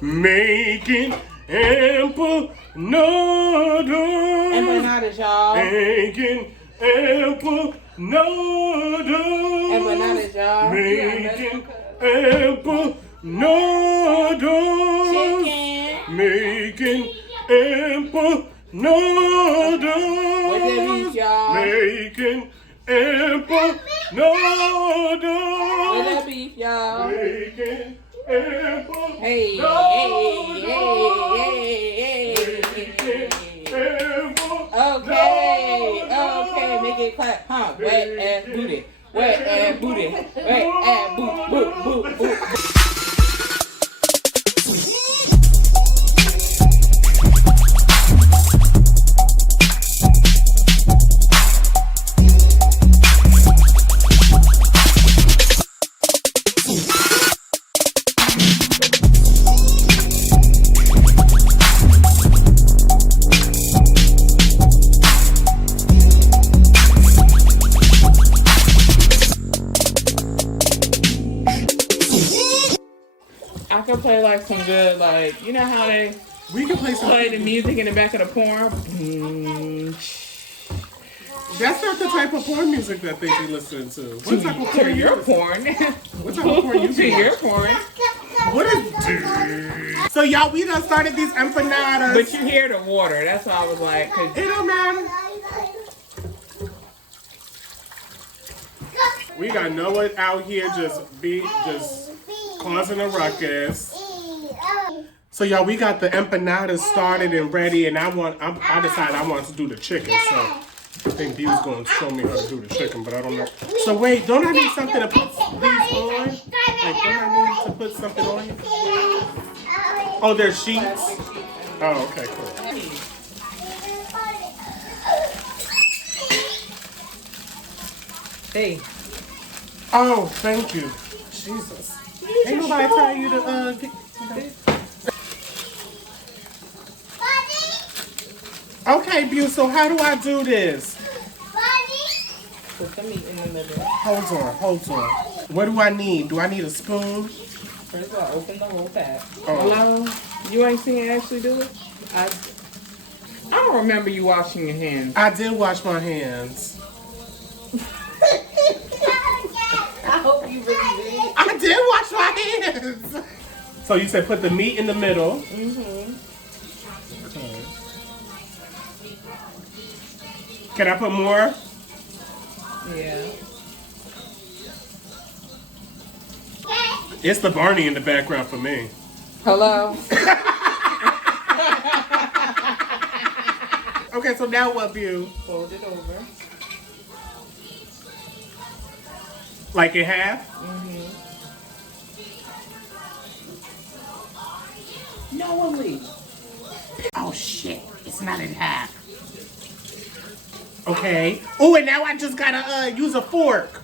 making empanadas. Empanadas, y'all. Making empanadas. Empanadas, y'all. Making empanadas. Chicken. Making empanadas. With the beef, y'all. Making empanadas. With the beef, y'all. Making empanadas. Hey, hey, okay, make it clap, huh? Wet ass booty, wet ass booty, wet ass boot, boot, boot, boot. I could play like some good, like, you know how they play the music in the back of the porn? That's not the type of porn music that they be listening to. What type of porn? To your porn. What type of porn you To your porn. What is So y'all, we done started these empanadas. But you hear the water. That's why I was like, It don't matter. We got Noah out here just causing a ruckus. So y'all, we got the empanadas started and ready, and I decided I want to do the chicken. So I think Bew's going to show me how to do the chicken, but I don't know. So wait, don't I need something to put these on? Like, don't I need to put something on? Oh, there's sheets? Oh, okay, cool. hey. Oh, thank you. Jesus. Ain't nobody tell you to get... Okay, Bew, so how do I do this? Put the meat in the middle. Hold on. What do I need? Do I need a spoon? First of all, open the whole pack. Oh. Hello? You ain't seen Ashley do it? I don't remember you washing your hands. I did wash my hands. I hope you really did. I did wash my hands. So you said put the meat in the middle. Mm-hmm. Okay. Can I put more? Yeah. It's the Barney in the background for me. Hello? Okay, so now what, Bew? Fold it over. Like in half? Mm-hmm. No, Ellie. Oh, shit. It's not in half. Okay. Oh, and now I just gotta use a fork.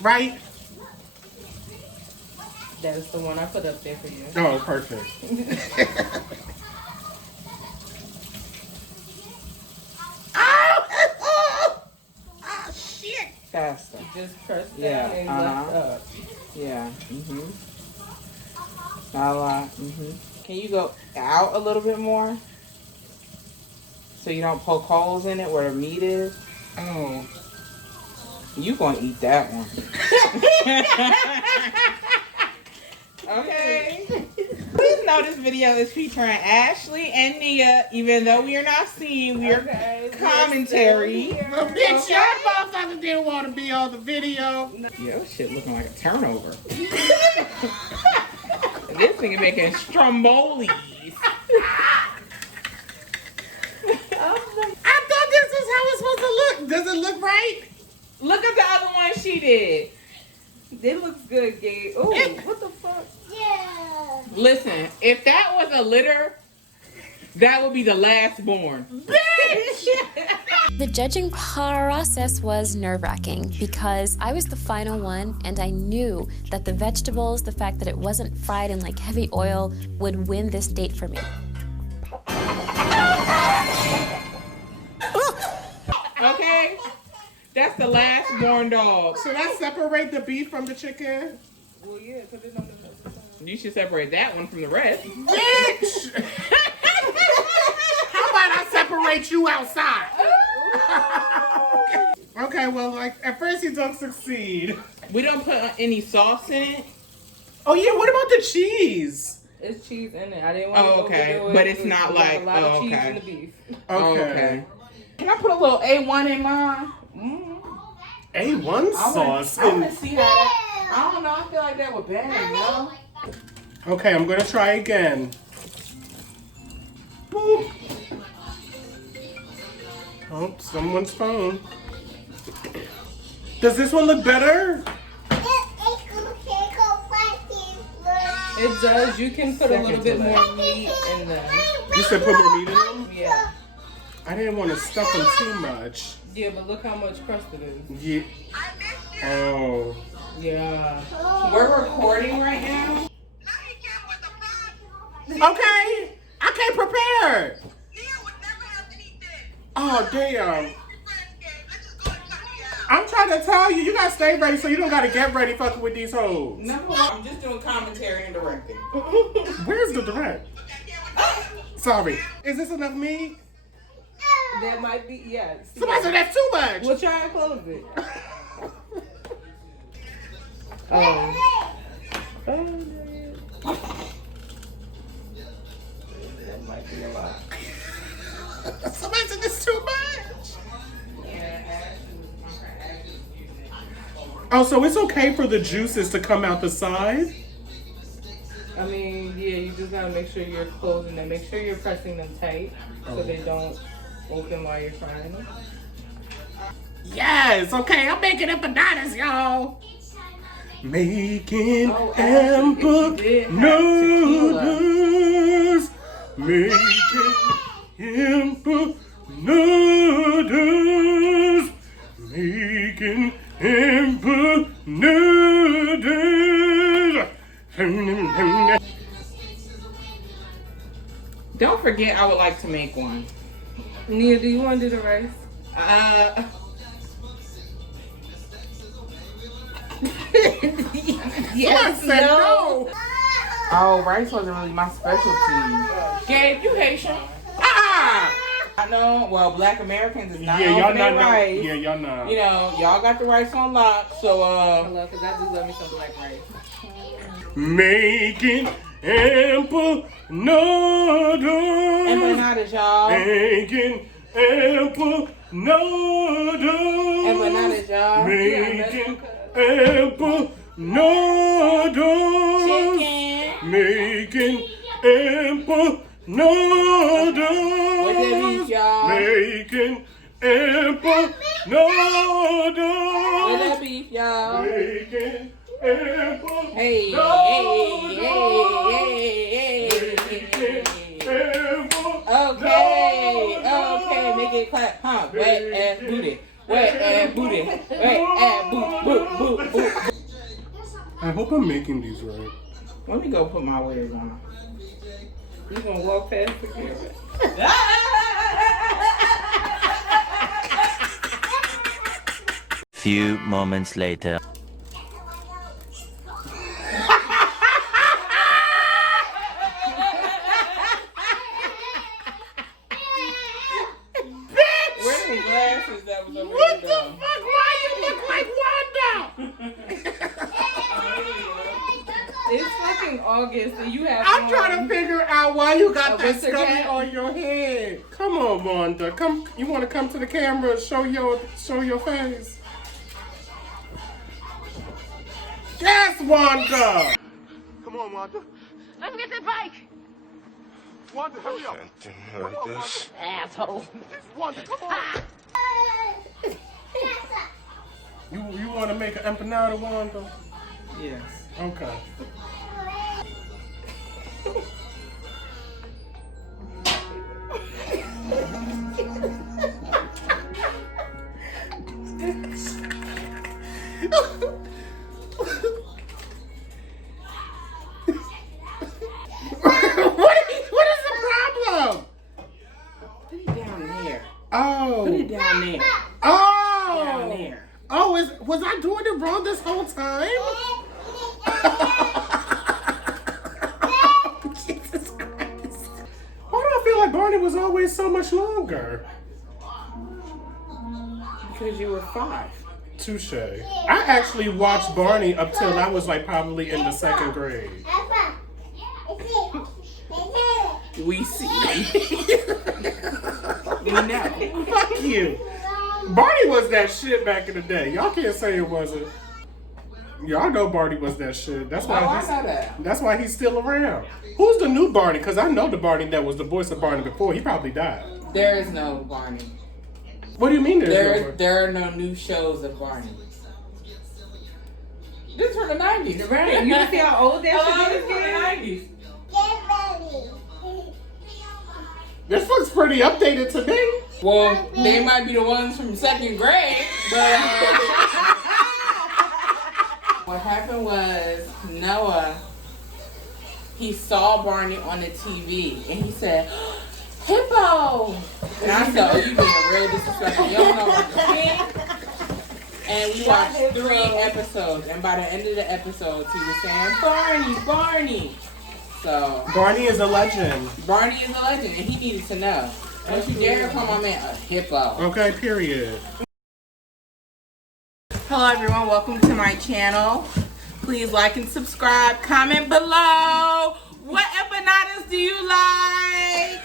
Right? That is the one I put up there for you. Oh, perfect. Oh, shit. Faster. Just press down and lift up. Yeah. Mm-hmm. Not a lot. Mm-hmm. Can you go out a little bit more? So you don't poke holes in it where the meat is? Oh. You gonna eat that one. Okay. Please know this video is featuring Ashley and Nia. Even though we are not seeing, we are commentary. Well, bitch, y'all motherfuckers didn't want to be on the video. Yeah, this shit looking like a turnover. This nigga making stromboli's. I thought this is how it's supposed to look. Does it look right? Look at the other one she did. It looks good, Gabe. Oh, what the fuck? Yeah. Listen, if that was a litter, that would be the last born. Bitch! The judging process was nerve-wracking because I was the final one and I knew that the vegetables, the fact that it wasn't fried in like heavy oil, would win this date for me. Okay? That's the last born dog. Should I separate the beef from the chicken? Well, yeah, put it on the You should separate that one from the rest. Bitch! How about I separate you outside? Okay, well, like, at first you don't succeed. We don't put any sauce in it. Oh, yeah, what about the cheese? It's cheese in it. I didn't want to okay. overdo it. But it's not like, a lot of cheese in the beef. Okay. Can I put a little A1 in mine? A1 sauce. I want to see how that, I don't know, I feel like that would better, no? Okay, I'm gonna try again. Boop. Oh, someone's phone. Does this one look better? It does. You can put a little bit more meat in them. You said put more meat in them? Yeah. I didn't want to stuff them too much. Yeah, but look how much crust it is. Yeah. Oh. Yeah. We're recording right now. Okay. I can't prepare. Oh, damn. I'm trying to tell you, you gotta stay ready so you don't gotta get ready fucking with these hoes. No, I'm just doing commentary and directing. Where's the direct? Sorry. Is this enough meat? That might be, yes. Somebody said that's too much. We'll try and close it. Oh. That might be a lot. Somebody said that's too much. Oh, so it's okay for the juices to come out the side? I mean, yeah, you just gotta make sure you're closing them. Make sure you're pressing them tight so they don't open while you're frying them. Yes, okay, I'm making empanadas, y'all. Making empanadas. Making empanadas. Making empanadas. Don't forget, I would like to make one. Nia, do you want to do the rice? Yes, no. Oh, rice wasn't really my specialty. Gabe, you Haitian? Ah! I know. Well, Black Americans is not Yeah, known y'all for their not. rice. Yeah, y'all not. You know, y'all got the rice on lock. So I love, because I do love me some black rice. Making empanadas. empanadas, y'all. Making empanadas. Empanadas, y'all. Making empanadas. Chicken. Making empanadas. With the beef, y'all. Making empanadas. With the beef, y'all. Making Hey, hey, hey, hey, hey. Okay, make it clap, huh? Wet ass booty, wet ass booty, wet ass boot. I hope I'm making these right. Let me go put my wigs on. You gonna walk past the camera? Few moments later. Where's the glasses that was over What the there? fuck? Why you look like Wanda? It's fucking August and you have I'm trying to figure out why you got that winter scummy cap? on your head. Come on, Wanda. Come. You want to come to the camera and show your face? Yes, Wanda. Come on, Wanda. Let's get the bike! Wanda, hurry up. Like this. Asshole. Wanda, come on. You want to make an empanada, Wanda? Yes. Okay. What is the problem? Put it down there. Oh. Put it down there. Oh. Down there. Oh, was I doing it wrong this whole time? that Barney was always so much longer? Because you were 5. Touche. I actually watched Barney up till I was like probably in the 2nd grade. We see. We know. Fuck you. Barney was that shit back in the day. Y'all can't say it wasn't. Y'all know Barney was that shit. That's why That's why he's still around. Who's the new Barney? Because I know the Barney that was the voice of Barney before. He probably died. There is no Barney. What do you mean there's no? There are no new shows of Barney. This is from the 90s. Right. You see how old that shit is? From the 90s. This looks pretty updated to me. Well, they might be the ones from 2nd grade, but what happened was Noah, he saw Barney on the TV and he said, "Hippo!" And I said, "Oh, you being real disrespectful. You don't know what to think." And we watched 3 episodes, and by the end of the episodes, he was saying, "Barney, Barney." So Barney is a legend. Barney is a legend, and he needed to know. Don't you dare call my man a hippo. Okay, period. Hello everyone, welcome to my channel. Please like and subscribe, comment below. What empanadas do you like?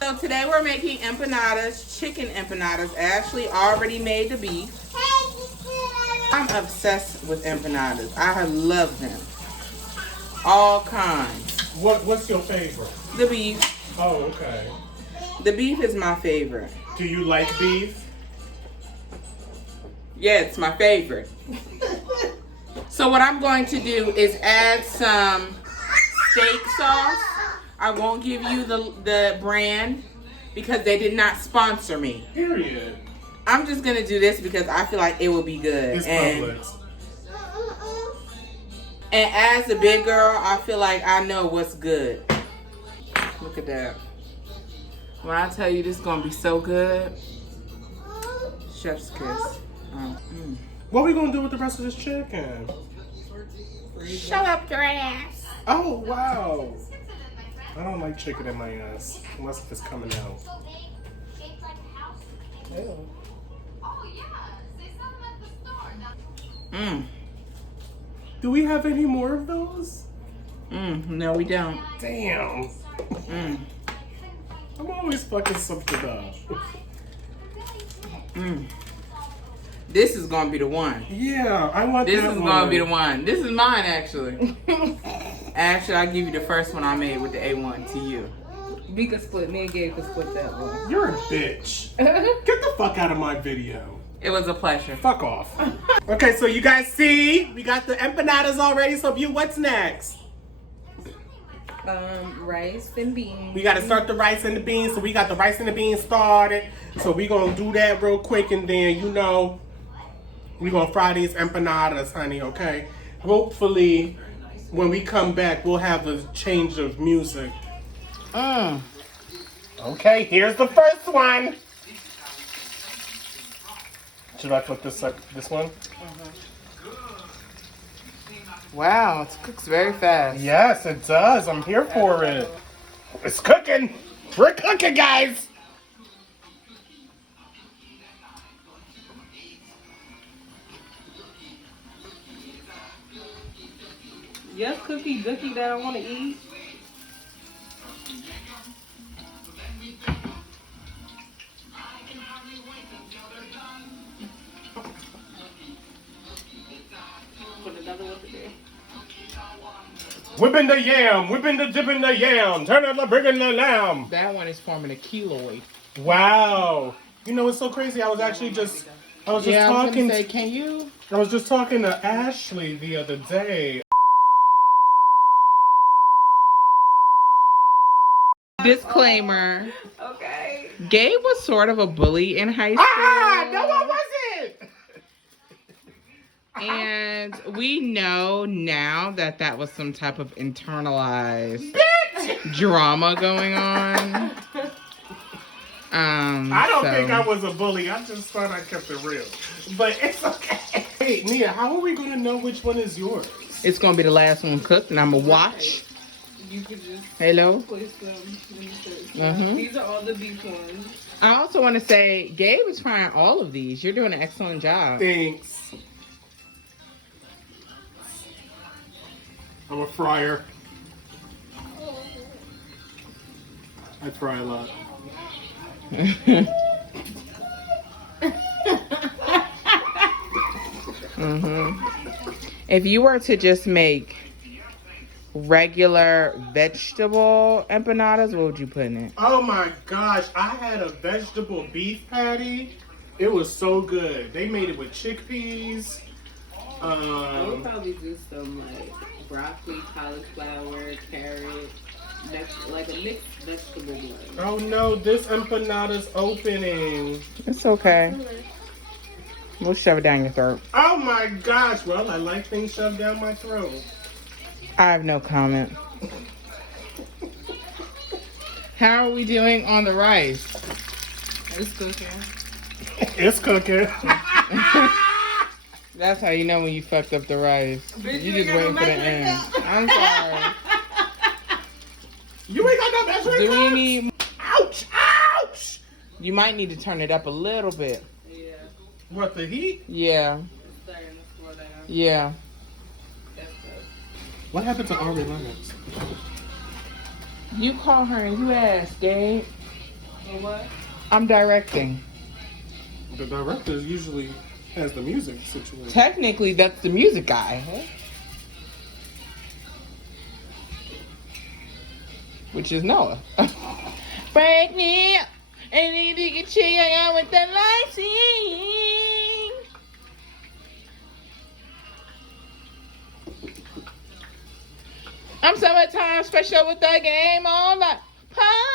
So today we're making empanadas, chicken empanadas. Ashley already made the beef. I'm obsessed with empanadas. I love them. All kinds. What's your favorite? The beef. Oh, okay. The beef is my favorite. Do you like beef? Yeah, it's my favorite. So what I'm going to do is add some steak sauce. I won't give you the brand because they did not sponsor me. Period. I'm just going to do this because I feel like it will be good. It's Publix. And as a big girl, I feel like I know what's good. Look at that. When I tell you this is going to be so good, chef's kiss. What are we going to do with the rest of this chicken? Shut up your ass. Oh, wow. I don't like chicken in my ass, unless if it's coming out. Do we have any more of those? No, we don't. Damn. I'm always fucking something up. This is gonna be the one. Yeah, I want This that is one. gonna be the one. This is mine, actually. Actually, I'll give you the first one I made with the A1 to you. We could split. Me and Gabe could split that one. You're a bitch. Get the fuck out of my video. It was a pleasure. Fuck off. Okay, so you guys see, we got the empanadas already. So, what's next? Rice and beans. We got to start the rice and the beans. So we got the rice and the beans started. So we gonna do that real quick, and then we gonna fry these empanadas, honey. Okay. Hopefully, when we come back, we'll have a change of music. Okay, here's the first one. Should I put this one? Wow, it cooks very fast. Yes, it does. I'm here for it. It's cooking. We're cooking, guys. Yes, cookie that I want to eat. Put another one there. Whipping the yam, whipping the dipping the yam, turn up the bringing the lamb. That one is forming a keloid. Wow. You know, it's so crazy. I was just talking. Can you? I was just talking to Ashley the other day. Disclaimer. Okay. Gabe was sort of a bully in high school. No, I wasn't. And we know now that was some type of internalized drama going on. I don't think I was a bully. I just thought I kept it real. But it's okay. Hey, Nia, how are we going to know which one is yours? It's going to be the last one cooked, and I'm going to watch You could just Hello. place them in the search. Mhm. These are all the beef ones. I also want to say, Gabe is trying all of these. You're doing an excellent job. Thanks. I'm a fryer. I fry a lot. If you were to just make regular vegetable empanadas, what would you put in it? Oh my gosh, I had a vegetable beef patty. It was so good. They made it with chickpeas. I would probably do some like broccoli, cauliflower, carrot, like a mixed vegetable blend. Oh no, this empanada's opening. It's okay. We'll shove it down your throat. Oh my gosh, well, I like things shoved down my throat. I have no comment. How are we doing on the rice? It's cooking. It's cooking. That's how you know when you fucked up the rice. Bitch, You you just ain't waiting got for no the end. measuring I'm sorry. You ain't got no measuring Do we cups? need... Ouch! Ouch! You might need to turn it up a little bit. Yeah, What, the heat? Yeah. it's starting to slow down. Yeah. That's good. What happened to Ari Lennox? You call her and you ask, Gabe. And what? I'm directing. The director usually has the music situation. Technically, that's the music guy. Which is Noah. Break me up. And you can chill out with the lights in. I'm summertime special with the game on the pie.